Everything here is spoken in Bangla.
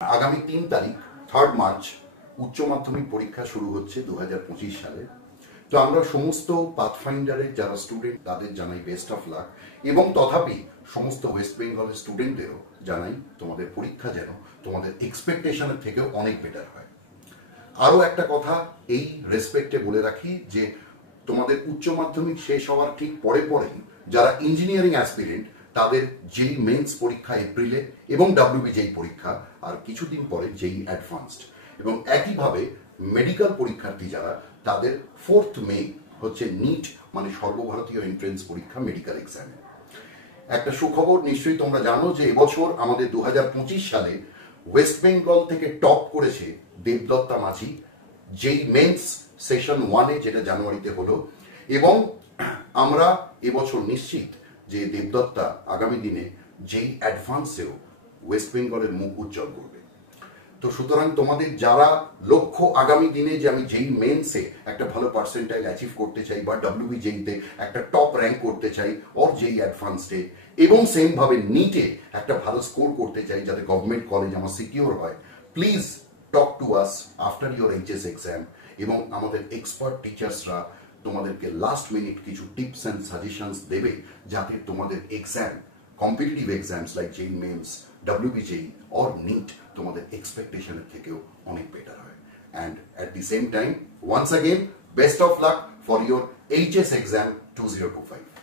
আগামী ৩ তারিখ 3 মার্চ উচ্চ মাধ্যমিক পরীক্ষা শুরু হচ্ছে 2025 সালে। তো আমরা সমস্ত পাথফাইন্ডারের যারা স্টুডেন্ট তাদের জানাই বেস্ট অফ লাক, এবং তথাপি সমস্ত ওয়েস্ট বেঙ্গলের স্টুডেন্টদেরও জানাই তোমাদের পরীক্ষা যেন তোমাদের এক্সপেকটেশনের থেকেও অনেক বেটার হয়। আরও একটা কথা এই রেসপেক্টে বলে রাখি যে তোমাদের উচ্চ মাধ্যমিক শেষ হওয়ার ঠিক পরেই যারা ইঞ্জিনিয়ারিং অ্যাসপিরেন্ট তাদের যেই মেন্স পরীক্ষা এপ্রিলে এবং WBJEE পরীক্ষা আর কিছুদিন পরে যেই অ্যাডভান্সড, এবং একইভাবে মেডিকেল পরীক্ষার্থী যারা তাদের 4 মে হচ্ছে নিট মানে সর্বভারতীয় এন্ট্রেন্স পরীক্ষা মেডিকেল এক্সামে। একটা সুখবর নিশ্চয়ই তোমরা জানো যে এবছর আমাদের 2025 সালে ওয়েস্ট বেঙ্গল থেকে টপ করেছে দেবদত্তা মাঝি যেই মেন্স সেশন 1-এ, যেটা জানুয়ারিতে হলো, এবং আমরা এবছর নিশ্চিত যে দেবদত্তা আগামী দিনে যেই অ্যাডভান্সেও ওয়েস্ট বেঙ্গলের মুখ উজ্জ্বল করবে। তো সুতরাং তোমাদের যারা লক্ষ্য আগামী দিনে যে আমি যেই মেন্সে একটা ভালো পার্সেন্টাইল অ্যাচিভ করতে চাই বা WBJEE-তে একটা টপ র্যাঙ্ক করতে চাই ওর যেই অ্যাডভান্সডে, এবং সেমভাবে নিটে একটা ভালো স্কোর করতে চাই যাতে গভর্নমেন্ট কলেজ আমার সিকিউর হয়, please talk to us after your HS exam. এবং আমাদের এক্সপার্ট টিচার্সরা তোমাদেরকে লাস্ট মিনিট কিছু টিপস অ্যান্ড সাজেশনস দেবে যাতে তোমাদের exam, competitive exams like JEE Mains, WBJEE or NEET তোমাদের এক্সপেকটেশনের থেকেও অনেক বেটার হয়। And at the same time once again best of luck for your HS exam 2025।